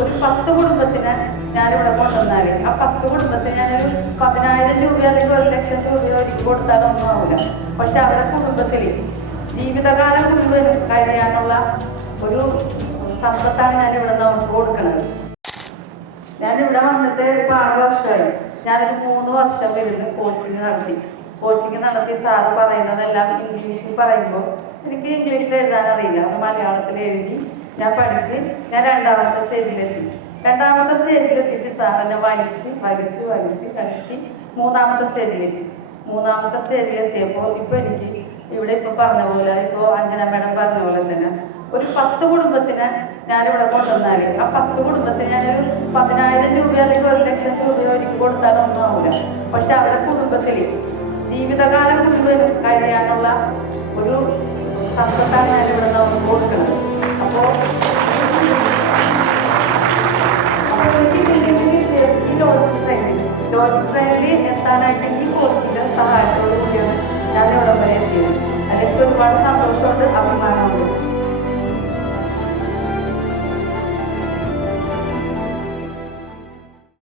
ഒരു 10 കുടുംബത്തിനെ ഞാനിവിടെ കൊണ്ടുവന്നാൽ ആ 10 കുടുംബത്തിന് ഞാനൊരു 10,000 രൂപ അല്ലെങ്കിൽ 1,00,000 രൂപ ഒരുക്കി കൊടുത്താലൊന്നും ആവില്ല. പക്ഷെ അവരുടെ കുടുംബത്തിൽ ജീവിതകാലം മുഴുവനും കഴിയാനുള്ള ഒരു സമ്പത്താണ് ഞാനിവിടെ നമുക്ക് കൊടുക്കുന്നത്. ഞാനിവിടെ വന്നിട്ട് ഇപ്പോൾ 6 വർഷമായി. ഞാനൊരു 3 വർഷം ഇരുന്ന് കോച്ചിങ് നടത്തി സാറ് പറയുന്നതെല്ലാം ഇംഗ്ലീഷിൽ പറയുമ്പോൾ എനിക്ക് ഇംഗ്ലീഷിൽ എഴുതാൻ അറിയില്ല. അത് മലയാളത്തിൽ എഴുതി ഞാൻ പഠിച്ച് ഞാൻ രണ്ടാമത്തെ സ്റ്റേജിലെത്തിയിട്ട് സാർ എന്നെ വലിച്ച് കടത്തി മൂന്നാമത്തെ സ്റ്റേജിലെത്തിയപ്പോൾ ഇപ്പോൾ എനിക്ക് ഇവിടെ ഇപ്പോൾ പറഞ്ഞ പോലെ ഇപ്പോൾ അഞ്ജന മേഡം പറഞ്ഞ പോലെ തന്നെ ഒരു 10 കുടുംബത്തിനെ ഞാനിവിടെ കൊണ്ടുവന്നാൽ ആ 10 കുടുംബത്തിന് ഞാനൊരു 10,000 രൂപ അല്ലെങ്കിൽ 1,00,000 രൂപ ഒരുക്കി കൊടുത്താലൊന്നും ആവില്ല. പക്ഷെ അവരുടെ കുടുംബത്തിൽ ജീവിതകാലം മുഴുവനും കഴിയാനുള്ള ഒരു സമ്പത്താണ് ഞാനിവിടെ നമുക്ക് കൊടുക്കുന്നത്. അപ്പോൾ ഈ ലോജിക് ട്രെയിനിൽ എത്താനായിട്ട് ഈ കോച്ചിൻ്റെ സഹായത്തോടു കൂടിയാണ് ഞാനിവിടെ വരെ എത്തിയത്. എനിക്ക് ഒരുപാട് സന്തോഷമുണ്ട്, അഭിമാനമുണ്ട്.